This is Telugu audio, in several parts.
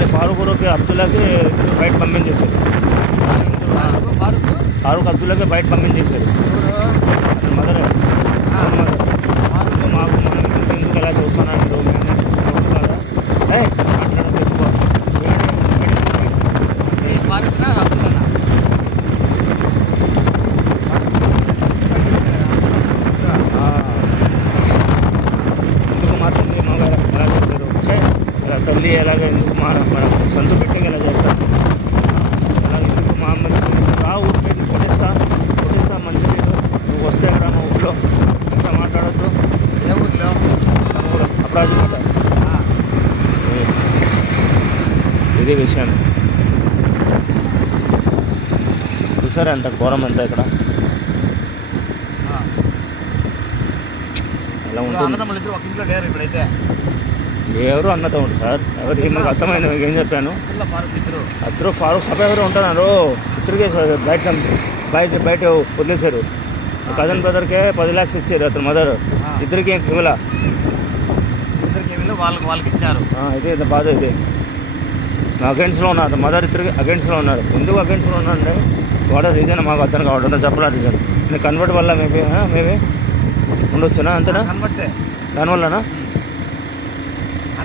మళ్ళీ ఫారూక్ అబ్దుల్లాకి బయట పంపించేశారు. ఫారూక్ అబ్దుల్లాకి బయట పంపించేశారు. అతని మదర్ మాకు మనం ఎందుకు ఎలా చూస్తున్నాను కదా మాట్లాడదు ఎక్కువ. ఎందుకు మా తల్లి మా ఎలా చేస్తారు, తల్లి ఎలాగ ఎందుకు మన సొంత బిడ్డకి ఎలా చేస్తారు, అలాగే ఎందుకు మా అమ్మ రా ఊరికి కొట్టిస్తా మంచి లేదు, నువ్వు వస్తే ఇక్కడ మా ఊళ్ళో ఇంకా మాట్లాడద్దు. ఏ ఊళ్ళో అప్రాజమాట ఇదే విషయం. చూసారా ఎంత ఘోరం అంతా ఇక్కడ ఎలా ఉంటుంది. ఎవరు అన్నతో ఉంటుంది సార్, ఎవరికి మీకు అర్థమైంది. మీకు ఏం చెప్పాను, అద్దరు ఫారూక్ సభ ఎవరు ఉంటున్నారు, ఇద్దరికి బయట వదిలేశారు. కజన్ బ్రదర్కే 10 lakhs ఇచ్చారు అతని మదర్, ఇద్దరికి ఇవ్వలా, వాళ్ళకి ఇచ్చారు. ఇదే బాధ, ఇదే అగెన్స్ట్లో ఉన్నారు. మదర్ ఇద్దరికి అగెన్స్ట్లో ఉన్నారు. ఎందుకు అగెన్స్ట్లో ఉన్నారంటే వాడ రీజన్ మాకు అర్థం కావడం చెప్పలా రీజన్. నేను కన్వర్ట్ వల్ల మేబీ ఉండొచ్చునా, అంతేనా? దానివల్లనా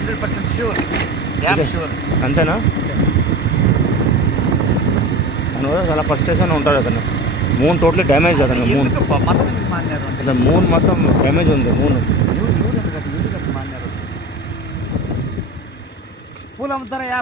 100% షూర్, అంతేనా? దానివల్ల చాలా ఫ్రస్ట్రేషన్ ఉంటాడు అతను. మూన్ టోటలీ డ్యామేజ్ అతను. మూన్ మొత్తం డ్యామేజ్ ఉంది. పూలు అమ్ముతారా?